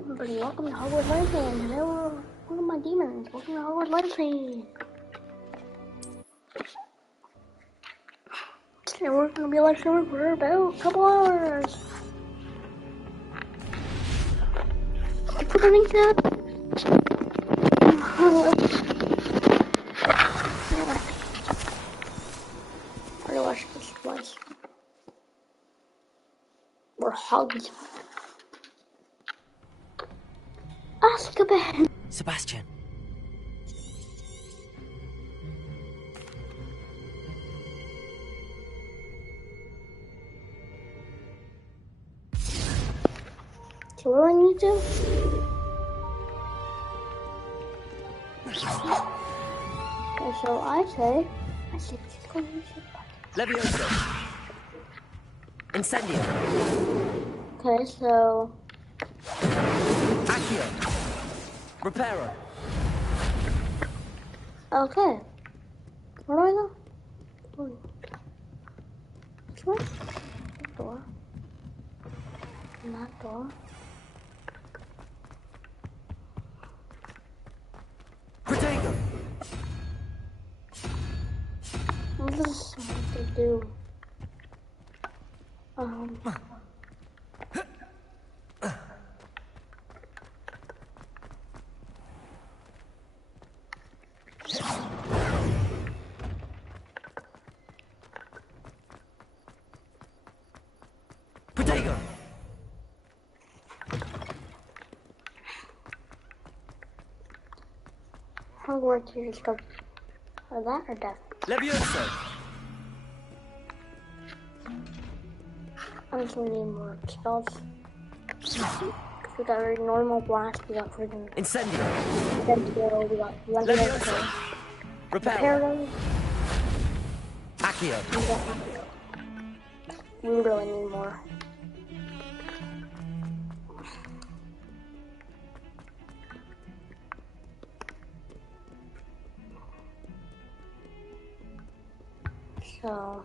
everybody, welcome to Hogwarts Legacy, and today we're one of my demons. Welcome to Hogwarts Legacy. Today we're going to be live streaming for about a couple hours. I'll put the link down. I already watched this twice. We're Hogwarts. Azkaban. Sebastian. So what do I need to? Okay, so I say she's going to use it. Levioso. Incendio. Okay, so Accio. Reparo. okay. Where do I go? Oh. Which way? That door. And that door. Protego. What does this have to do? Protego. Hogwarts, you just go. Or that or death? Levioso. I just need more spells. We got a normal blast, we got freaking Incendio. we got Levioso. Reparo. Reparo. Accio. We really need more. So,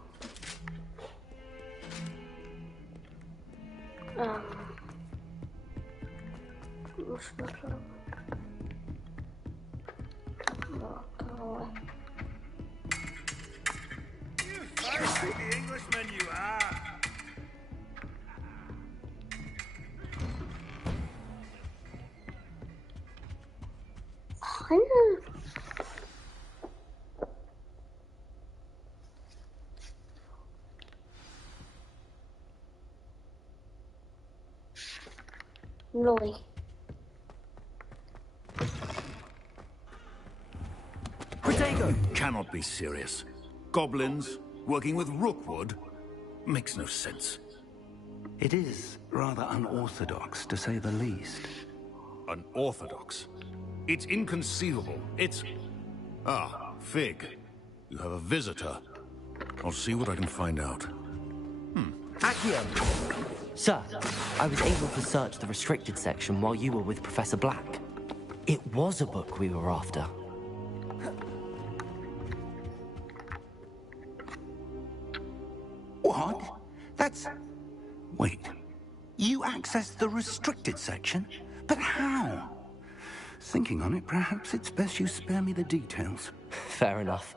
The Englishman you are. kind of. Really. Protego. Cannot be serious. Goblins working with Rookwood makes no sense. It is rather unorthodox, to say the least. Unorthodox. It's inconceivable. It's... Ah, Fig. You have a visitor. I'll see what I can find out. Accio. Sir, I was able to search the restricted section while you were with Professor Black. It was a book we were after. What? That's... Wait. You accessed the restricted section? But how? Thinking on it, perhaps it's best you spare me the details. Fair enough.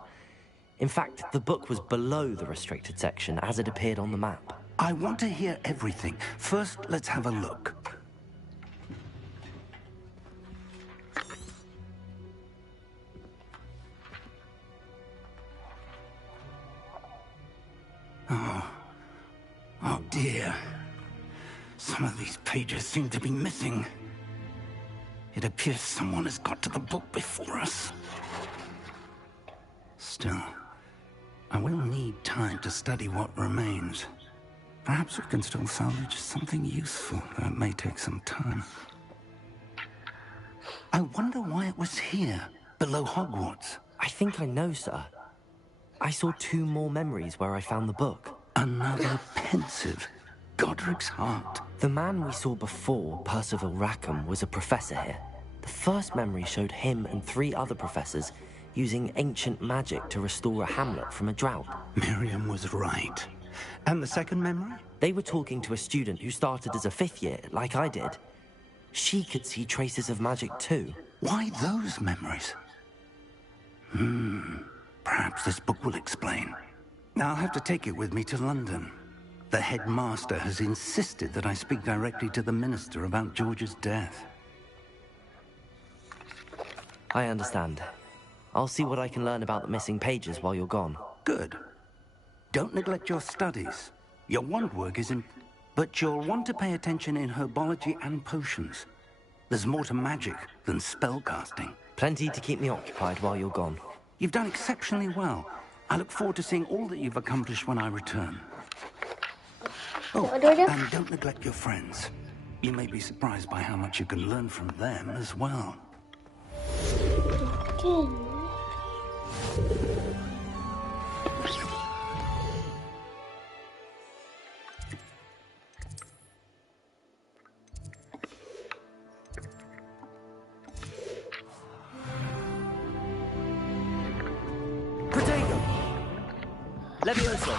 In fact, the book was below the restricted section as it appeared on the map. I want to hear everything. First, let's have a look. Oh dear. Some of these pages seem to be missing. It appears someone has got to the book before us. Still, I will need time to study what remains. Perhaps we can still salvage something useful, though it may take some time. I wonder why it was here, below Hogwarts. I think I know, sir. I saw 2 more memories where I found the book. Another pensive. Godric's heart. The man we saw before, Percival Rackham, was a professor here. The first memory showed him and 3 other professors using ancient magic to restore a hamlet from a drought. Miriam was right. And the second memory? They were talking to a student who started as a 5th year, like I did. She could see traces of magic too. Why those memories? Perhaps this book will explain. I'll have to take it with me to London. The headmaster has insisted that I speak directly to the minister about George's death. I understand. I'll see what I can learn about the missing pages while you're gone. Good. Don't neglect your studies. Your wand work is but you'll want to pay attention in herbology and potions. There's more to magic than spellcasting. Plenty to keep me occupied while you're gone. You've done exceptionally well. I look forward to seeing all that you've accomplished when I return. Oh, and don't neglect your friends. You may be surprised by how much you can learn from them as well. Protego! Levioso!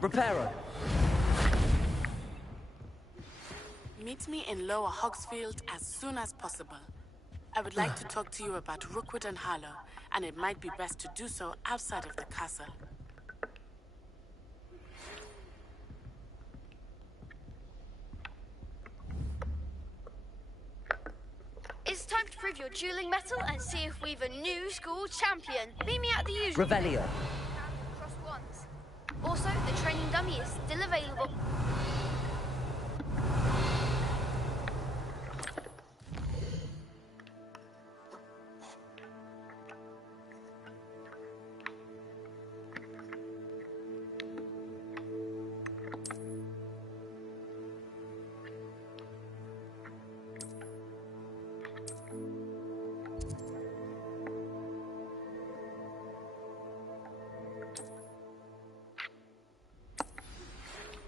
Reparo! Meet me in Lower Hogsfield as soon as possible. I would like to talk to you about Rookwood and Harlow, and it might be best to do so outside of the castle. It's time to prove your dueling mettle and see if we've a new school champion. Meet me at the usual. Revelio. Cross ones. Also, the training dummy is still available.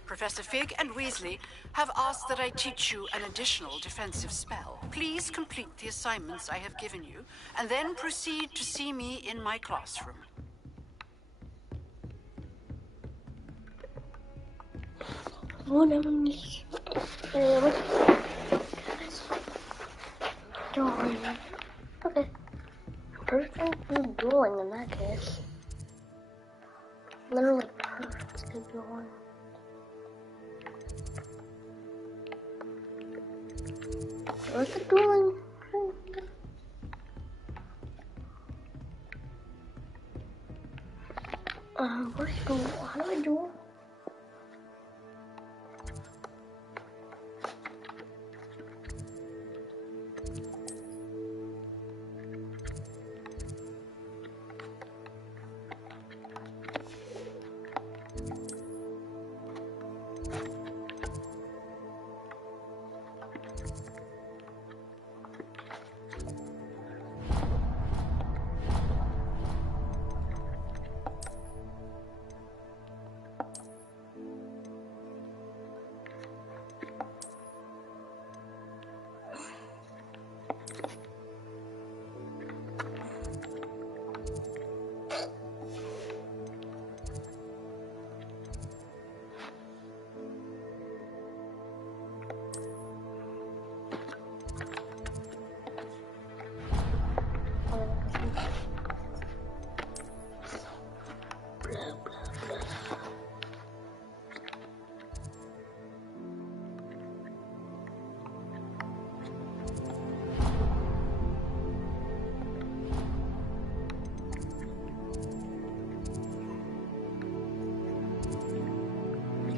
Professor Fig and Weasley have asked that I teach you an additional defensive spell. Please complete the assignments I have given you, and then proceed to see me in my classroom. Okay. Perfect dueling in that case. Literally perfect dueling. Where's the dueling? Where's the duel? How do I duel?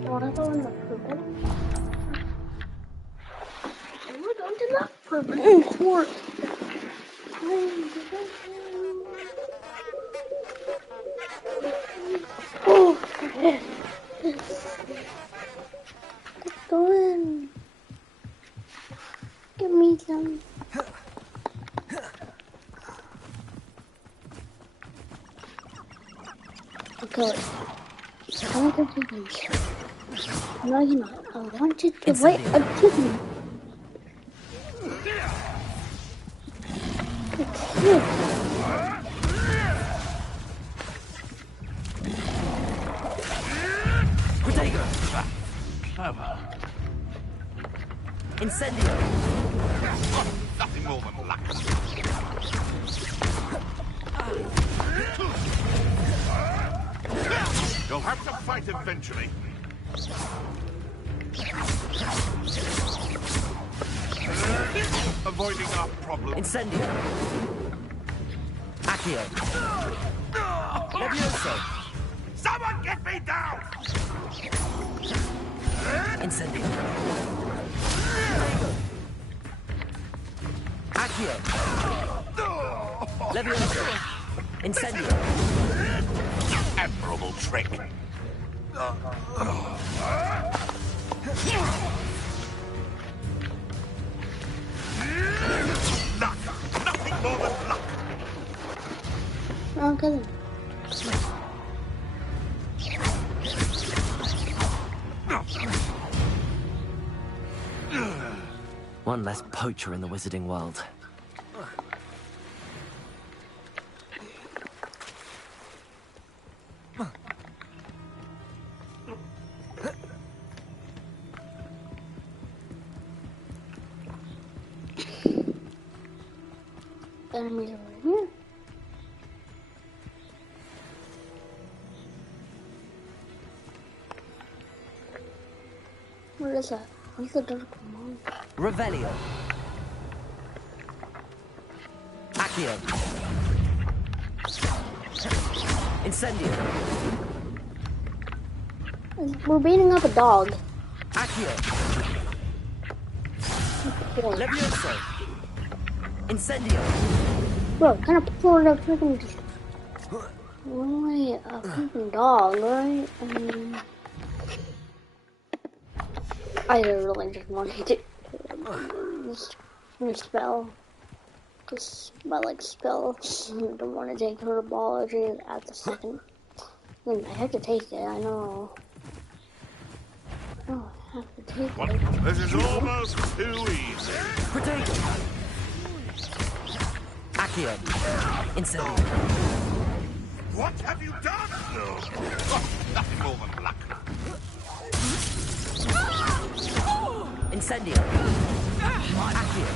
What I go in the purple? And we're going to that purple court. Oh, let's go in. Give me some. Okay. I want to do this. No, you're not. I wanted to wait until you. It's here. Protego! Clever. Incendio! Nothing more than luck. You'll have to fight eventually. Avoiding our problem. Incendio. Accio. Levioso. Someone get me down! Incendio. Accio. Levioso. Incendio. Admirable trick. Luck. Nothing more than luck. Okay then. One less poacher in the wizarding world. Enemies over here. What is that? What's the dark one? Revelio. Accio. Incendio. We're beating up a dog. Accio. Levioso. Incendio. Bro, kind of pulled a freaking really a freaking dog, right? I mean, I really just wanted to spell. Because my like spell, I don't want to take herbology at the second. Then I have to take it. I know. Oh, I have to take it. This is almost too easy. Protego. Accio. Incendio. What have you done? Oh, nothing more than luck. Incendio. Accio.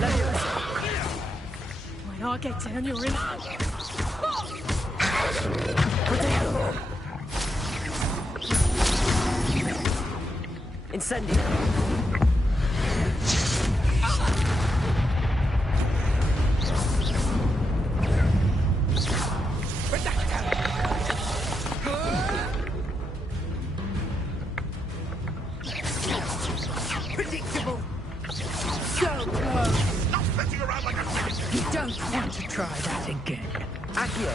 Levioso. When I get down, you're in. Protego. Incendio. Predictable. So close. Not splitting around like a finish. You don't want to try that again. Accio.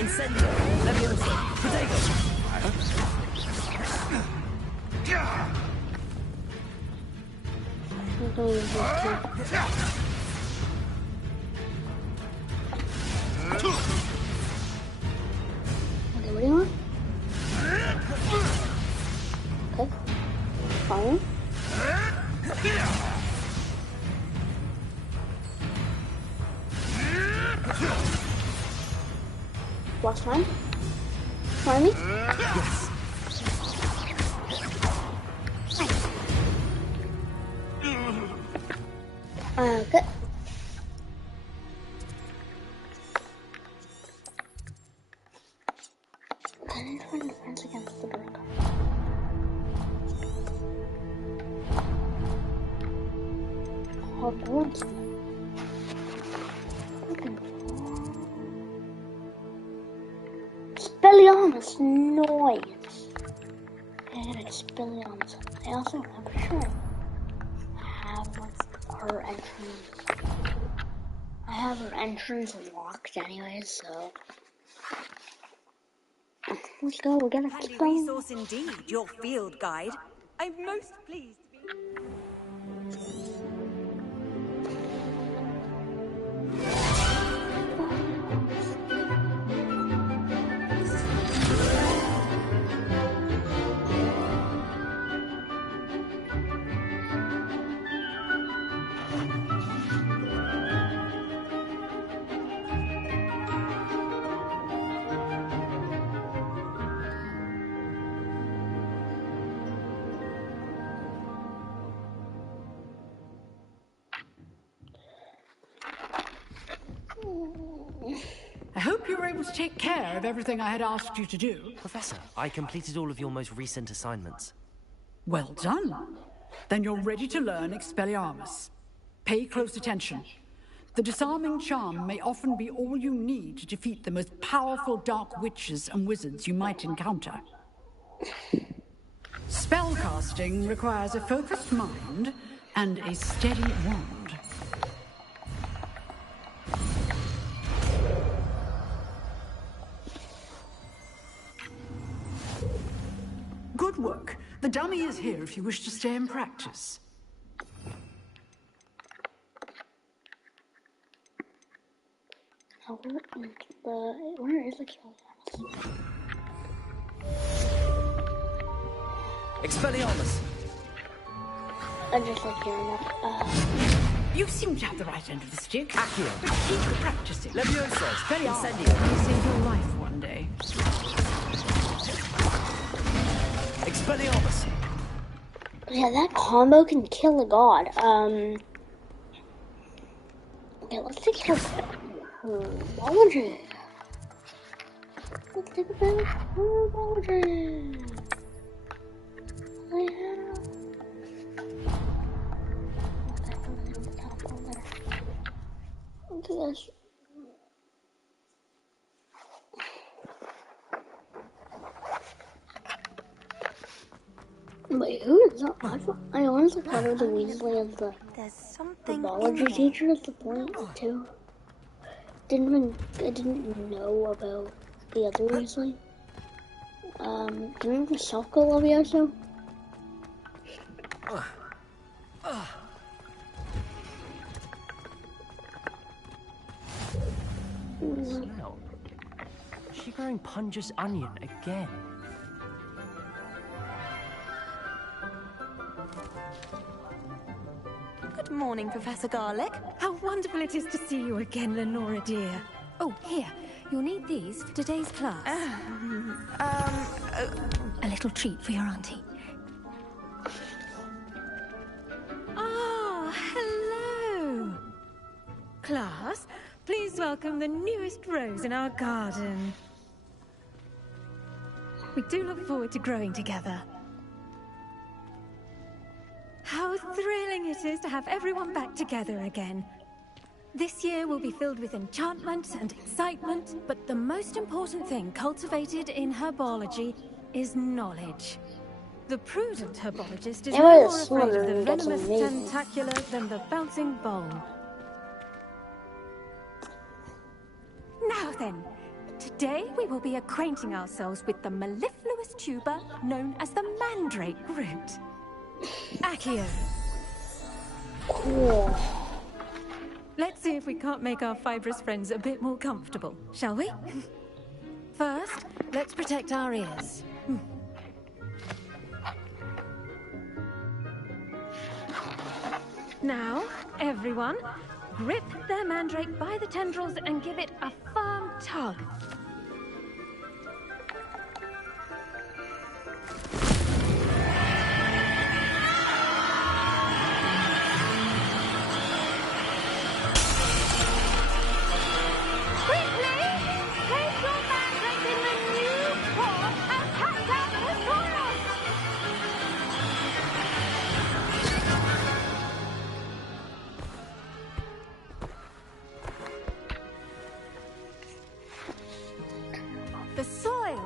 Incendio. Levioso. Protego. Okay, what do you want? Okay. Fire. Last time? Try me? Yes. Okay. Can I try defense against the bird? Hogwarts. Expelliarmus, noise. I get Expelliarmus. I also, I'm sure, have her entrance. I have her entrance locked anyways, so. Let's go, we're gonna Handy spell. resource indeed, your field guide. I'm most pleased to be... able to take care of everything I had asked you to do? Professor, I completed all of your most recent assignments. Well done. Then you're ready to learn Expelliarmus. Pay close attention. The disarming charm may often be all you need to defeat the most powerful dark witches and wizards you might encounter. Spellcasting requires a focused mind and a steady wand. Good work. The dummy is here if you wish to stay and practice. Where is the kill? Expelliarmus! I just like hearing that. You seem to have the right end of the stick. Accio! But keep practicing. Leviosa! Expelliarmus may save your life one day. Expelliarmus! Yeah, that combo can kill a god. Okay, let's take her biology. Let's take a bit of her biology. Look at this. Wait, who is that? I honestly thought it was a Weasley as the biology teacher at the point too. I didn't know about the other Weasley. Didn't myself go Levioso? Smell. Is she growing Punja's onion again? Good morning, Professor Garlic. How wonderful it is to see you again, Lenora dear. Oh, here. You'll need these for today's class. A little treat for your auntie. Ah, hello. Class, please welcome the newest rose in our garden. We do look forward to growing together. How thrilling it is to have everyone back together again. This year will be filled with enchantment and excitement, but the most important thing cultivated in herbology is knowledge. The prudent herbologist is no more afraid of the venomous tentacular than the bouncing bowl. Now then, today we will be acquainting ourselves with the mellifluous tuber known as the mandrake root. Accio. Cool. Let's see if we can't make our fibrous friends a bit more comfortable, shall we? First, let's protect our ears. Now, everyone, grip their mandrake by the tendrils and give it a firm tug.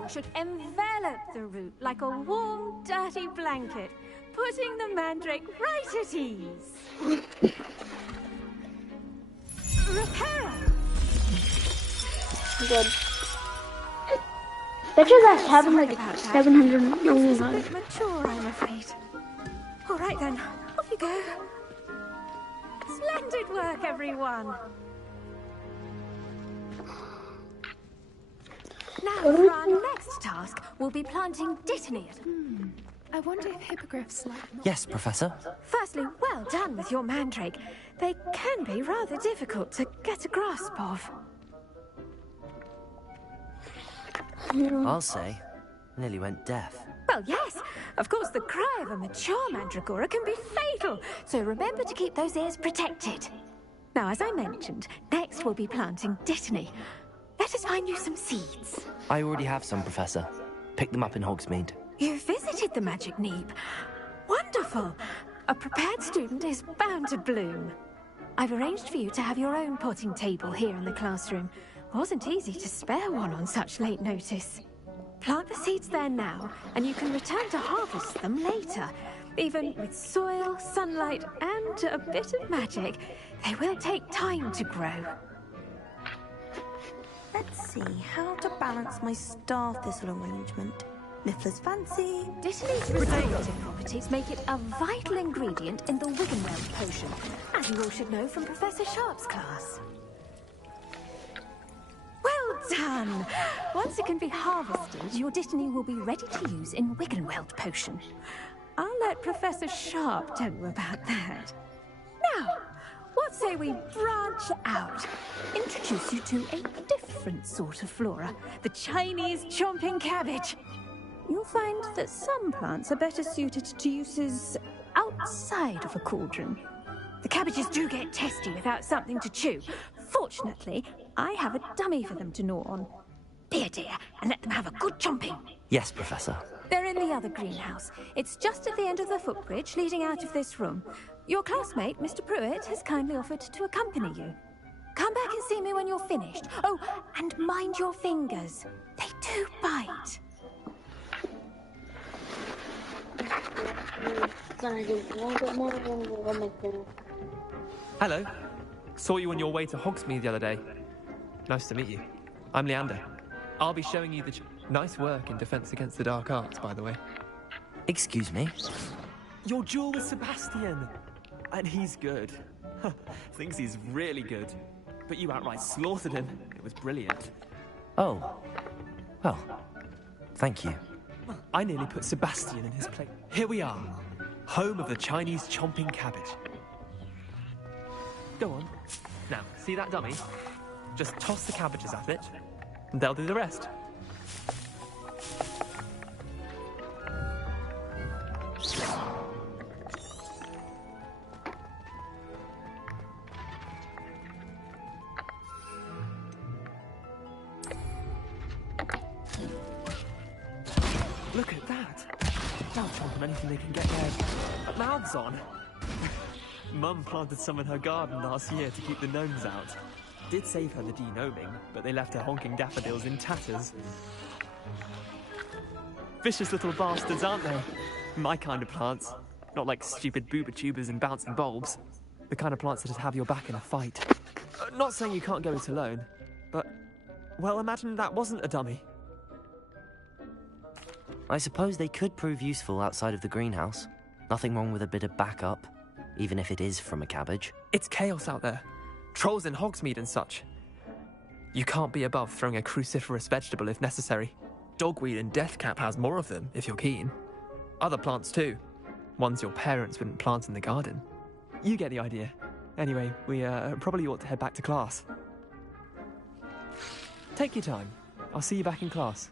Should envelop the root like a warm, dirty blanket, putting the mandrake right at ease. Reparo! Good. Bet you that's having like 700 million on it. Mature, I'm afraid. All right then, off you go. Splendid work, everyone. Now, for our next task, we'll be planting dittany. I wonder if hippogriffs like... Yes, Professor. Firstly, well done with your mandrake. They can be rather difficult to get a grasp of. I'll say. Nearly went deaf. Well, yes. Of course, the cry of a mature mandragora can be fatal, so remember to keep those ears protected. Now, as I mentioned, next we'll be planting dittany. Let us find you some seeds. I already have some, Professor. Pick them up in Hogsmeade. You visited the Magic Neep. Wonderful. A prepared student is bound to bloom. I've arranged for you to have your own potting table here in the classroom. Wasn't easy to spare one on such late notice. Plant the seeds there now, and you can return to harvest them later. Even with soil, sunlight, and a bit of magic, they will take time to grow. Let's see, how to balance my star thistle arrangement. Niffler's fancy. Dittany's restorative properties make it a vital ingredient in the Wiggenweld potion, as you all should know from Professor Sharp's class. Well done! Once it can be harvested, your Dittany will be ready to use in Wiggenweld potion. I'll let Professor Sharp tell you about that. Now, what say we branch out? Introduce you to a different sort of flora, the Chinese chomping cabbage. You'll find that some plants are better suited to uses outside of a cauldron. The cabbages do get testy without something to chew. Fortunately, I have a dummy for them to gnaw on. Be a dear, and let them have a good chomping. Yes, Professor. They're in the other greenhouse. It's just at the end of the footbridge leading out of this room. Your classmate, Mr. Pruitt, has kindly offered to accompany you. Come back and see me when you're finished. Oh, and mind your fingers. They do bite. Gonna do a little bit more than we'll make dinner. Hello. Saw you on your way to Hogsmeade the other day. Nice to meet you. I'm Leander. I'll be showing you the... Nice work in Defense Against the Dark Arts, by the way. Excuse me? Your duel with Sebastian. And he's good. Thinks he's really good. But you outright slaughtered him. It was brilliant. Oh. Well, thank you. I nearly put Sebastian in his place. Here we are. Home of the Chinese chomping cabbage. Go on. Now, see that dummy? Just toss the cabbages at it, and they'll do the rest. Look at that! They'll chomp on anything they can get their mouths on. Mum planted some in her garden last year to keep the gnomes out. Did save her the de-gnoming, but they left her honking daffodils in tatters. Vicious little bastards, aren't they? My kind of plants. Not like stupid booba-tubers and bouncing bulbs. The kind of plants that'd have your back in a fight. Not saying you can't go it alone, but... Well, imagine that wasn't a dummy. I suppose they could prove useful outside of the greenhouse. Nothing wrong with a bit of backup, even if it is from a cabbage. It's chaos out there. Trolls in Hogsmeade and such. You can't be above throwing a cruciferous vegetable if necessary. Dogweed and deathcap has more of them, if you're keen. Other plants too. Ones your parents wouldn't plant in the garden. You get the idea. Anyway, we probably ought to head back to class. Take your time. I'll see you back in class.